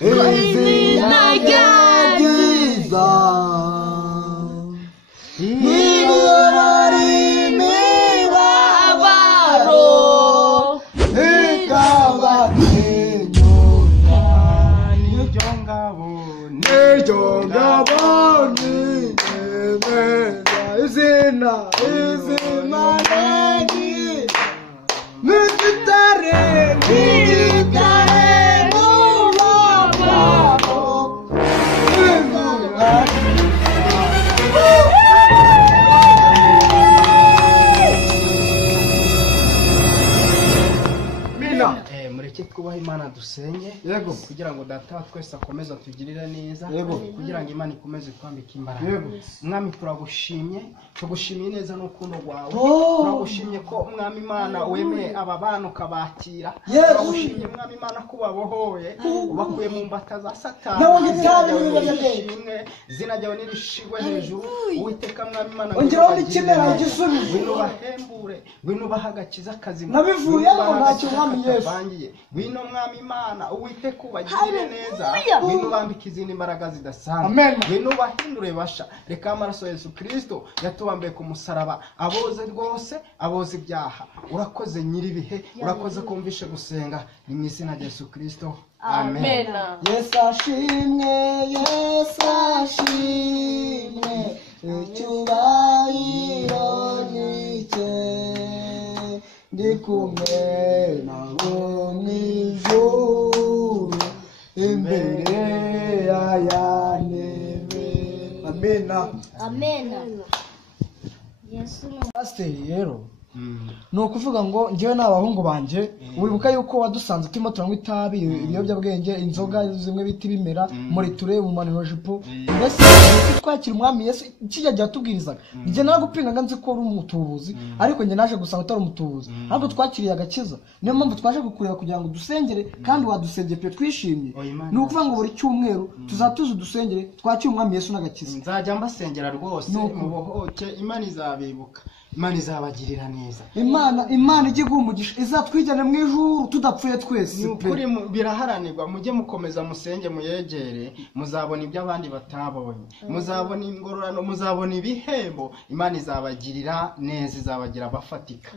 izina rye ryiza nibura imibabaro ikaba n'inyuma n'iryo ngabo nimeza izina n'igitare n'umubabaro mureke twubaha Imana dusenge yego kugira ngo data twese akomeze atugirire neza yego kugira ngo Imana ikomeze twambika imbaraga yego mwami turagushimye tugushimiye neza n'urukundo rwawe turagushimye ko mwami Imana wemeye aba bana ukabakira turagushimye mwami Imana ko babohoye ubakuye mu mbata za Satani izina ryawe nirishigwe hejuru Uwiteka mwami Imana ongeraho n'ikimera igisubizo wino bahembure wino bahagakiza kazima nabivuyemo ntacyo mwami Yesu wino mwami Imana Uwiteka ubagirire neza wino bambika izindi imbaraga zidasanzwe wino bahindure basha reka amaraso ya Yesu Kristo yatubambaye ku musaraba aboze rwose aboze ibyaha urakoze nyiribihe urakoze kumvishe gusenga ni mu izina rya Yesu Kristo amen. Yesu ashimwe icyubahiro nicye ndi kumwe nawe mw'ijuru imbere ya ntebe amena Yesu pasiteri rero ni ukuvuga ngo njyewe n'abahungu banjye wibuka yuko wadusanze turimo turanywa itabi ibiyobyabwenge inzoga zimwe biti bimera muri ture mu maniro jipo mbese twakira umwami Yesu kijya gihe atubwirizaga njye naragupingaga nzi ko uri umutubuzi ariko njye naje gusanga utari umutubuzi ahubwo twakiriye agakiza niyo mpamvu twaje kukureba kugira ngo dusengere kandi wadusengeye pe twishimye ni ukuvuga ngo buri cyumweru tuzatuza udusengere twakira umwami Yesu n'agakiza nzajya mbasengera rwose mubohoke Imana izabibuka Imana izabagirira neza Imana ijye guhumugisha izatwijyane mu ijuru tudapfuye twese ukuri biraharanirwa mujye mukomeza musenge muyegere muzabona ibyo abandi batabonye muzabona ingororano muzabona ibihembo Imana izabagirira neza izabagira abafatika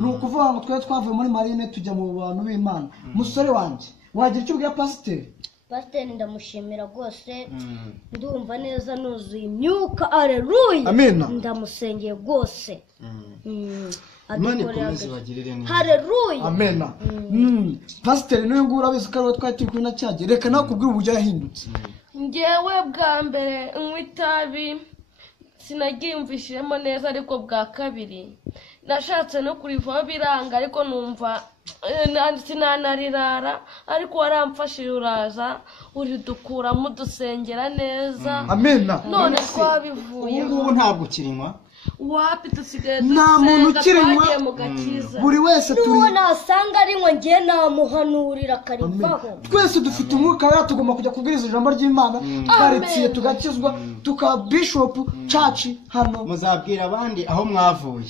ni ukuvuga ngo twavuye muri marine tujya mu bantu b'Imana musore wanjye wagira icyo ubwira pasiteri pasiteri ndamushimira rwose ndumva neza nuzuye imyuka aleluya amena ndamusengeye rwose Imana ikomeze bagirire neza haleluya amena pasiteri n'uyu nguyu urabizi ko ariwe twari turi kumwe na cyage reka nawe kubwira uburyo yahindutse njyewe bwa mbere nywa itabi sinagiyumvishijemo neza ariko bwa kabiri nashatse no kurivamo biranga ariko numva sinanarirara ariko waramfashije uraza uridukuramo dusengera neza amena none twabivuyeho ubu ntabwo ukirinywa wapi dusigaye nta muntu ukirinywa buri wese turi n'uwo nasanga arinywa ngiye namuhanurira akarivaho twese dufite umwuka wera tugomba kujya kubwiriza ijambo ry'Imana twaritsiye tugakizwa tuka bishop church hano muzabwira abandi aho mwavuye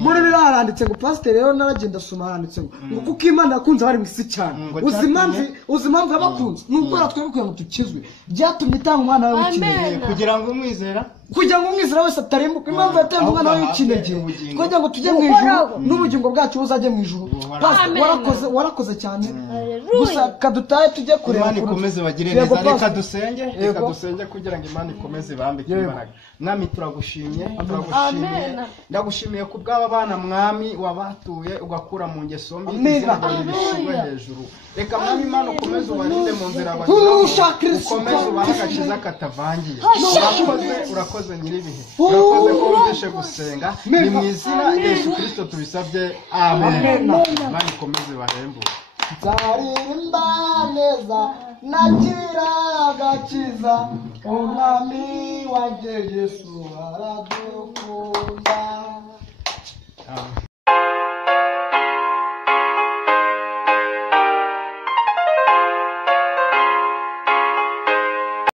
muri biraranditse ngo pasiteri rero naragenda soma handitse ngo kuko Imana yakunze bari mu isi cyane uzimamvu abakunze nubwo twebwe kugira ngo tukizwe byatumye itanga umwana wawe w'ikinege kugira ngo umwizera wese atarimbuka impamvu yatanze umwana wawe w'ikinege kugira ngo tujye mu ijuru n'ubugingo bwacu buzajye mu ijuru warakoze cyane gusa kadutaye tujye kureba Imana ikomeze bagire neza reka dusenge kugira ngo Imana ikomeze bambike imbaraga mwami turagushimye ndagushimiye ku bw'aba bana mwami wabatuye ugakura mu ngeso mbi iziragishwe hejuru reka mwami Imana ukomeze ubarinde mu nzira ukomeze ubahagakiza katavangiye urakoze nyiribihe urakoze ko wumvishe gusenga ni mu izina Yesu Kristo tubisabye amen Imana ikomeze bahembure nzaririmba neza nakira agakiza umwami wanjye Yesu aradukunda